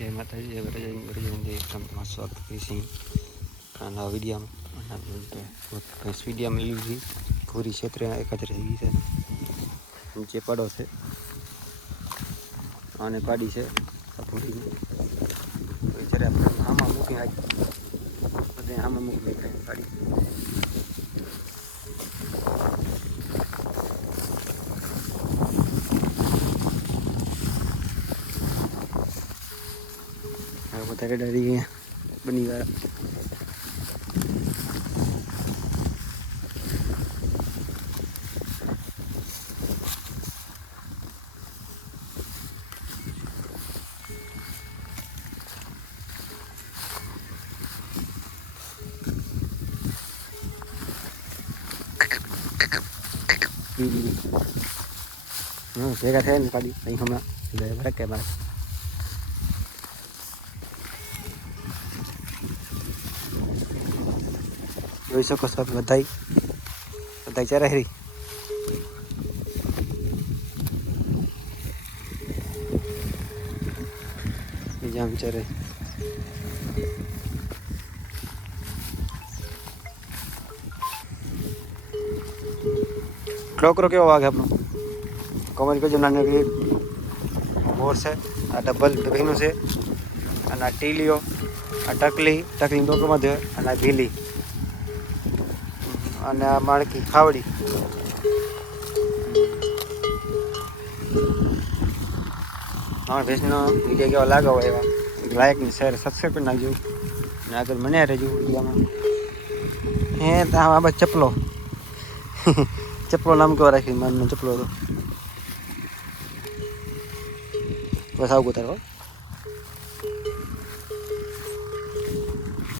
जय माता जी जय बड़े તમારું સ્વાગત કરીશું નવા વિડીયોમાં અને ભેંસ વિડીયોમાં લીધી પૂરી ક્ષેત્રે એકાદરે થઈ ગઈ છે નીચે પડો છે અને પાડી છે આ પૂરી જ્યારે આપણે આમાં મૂકી બધે આમાં મૂકી પાડી बताके डरी गए बनी वाला ભેગા થયા ને પાડી અહીં હમણાં ભરક કે બાદ જોઈ શકો છો બધાય ચરાહરી બીજા આમ ચરે ક્રોકરો કેવો વાગે આપણો કોમેન્ટ કરજો નાની મોર છે આ ડબલ ભીનું છે અને આ ટીલીઓ આ ટકલી ડોકરમાં છે અને આ ભીલી અને આ માળકી ખાવડી હા ભેંસનો વિડીયો કેવા લાગો હોય એવા લાયકની શેર સબસ્ક્રાઈબ કરી નાખજો અને આગળ મને રહેજો વિડીયોમાં હે આ બસ ચપલો નામ કેવા રાખી મારનો ચપલો હતો બસ આવું તારો